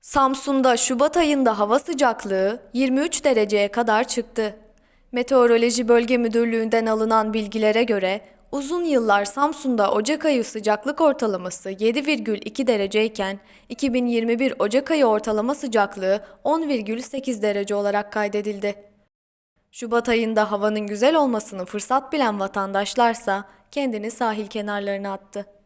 Samsun'da Şubat ayında hava sıcaklığı 23 dereceye kadar çıktı. Meteoroloji Bölge Müdürlüğü'nden alınan bilgilere göre uzun yıllar Samsun'da Ocak ayı sıcaklık ortalaması 7,2 dereceyken 2021 Ocak ayı ortalama sıcaklığı 10,8 derece olarak kaydedildi. Şubat ayında havanın güzel olmasını fırsat bilen vatandaşlarsa kendini sahil kenarlarına attı.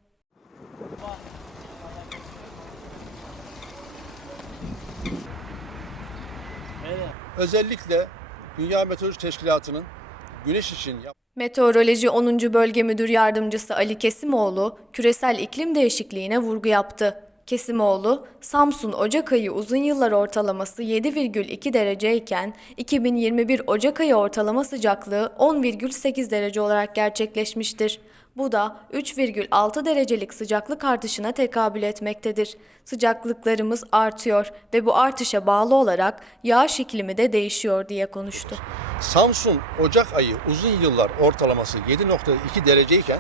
Özellikle Dünya Meteoroloji Teşkilatı'nın güneş için Meteoroloji 10. Bölge Müdür Yardımcısı Ali Kesimoğlu, küresel iklim değişikliğine vurgu yaptı. Kesimoğlu, Samsun Ocak ayı uzun yıllar ortalaması 7,2 dereceyken 2021 Ocak ayı ortalama sıcaklığı 10,8 derece olarak gerçekleşmiştir. Bu da 3,6 derecelik sıcaklık artışına tekabül etmektedir. Sıcaklıklarımız artıyor ve bu artışa bağlı olarak yağış iklimi de değişiyor diye konuştu. Samsun Ocak ayı uzun yıllar ortalaması 7.2 dereceyken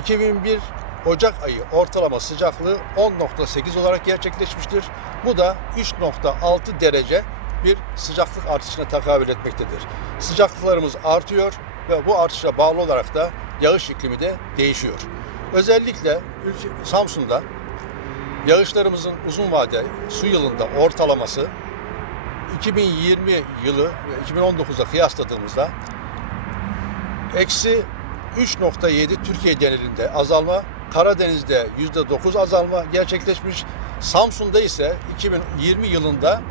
2001 Ocak ayı ortalama sıcaklığı 10.8 olarak gerçekleşmiştir. Bu da 3.6 derece bir sıcaklık artışına tekabül etmektedir. Sıcaklıklarımız artıyor ve bu artışa bağlı olarak da yağış iklimi de değişiyor. Özellikle Samsun'da yağışlarımızın uzun vade su yılında ortalaması 2020 yılı ve 2019'da kıyasladığımızda eksi 3.7 Türkiye genelinde azalma, Karadeniz'de %9 azalma gerçekleşmiş. Samsun'da ise 2020 yılında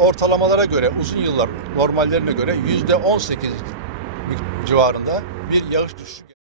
ortalamalara göre uzun yıllar normallerine göre %18 civarında bir yağış düşüşü.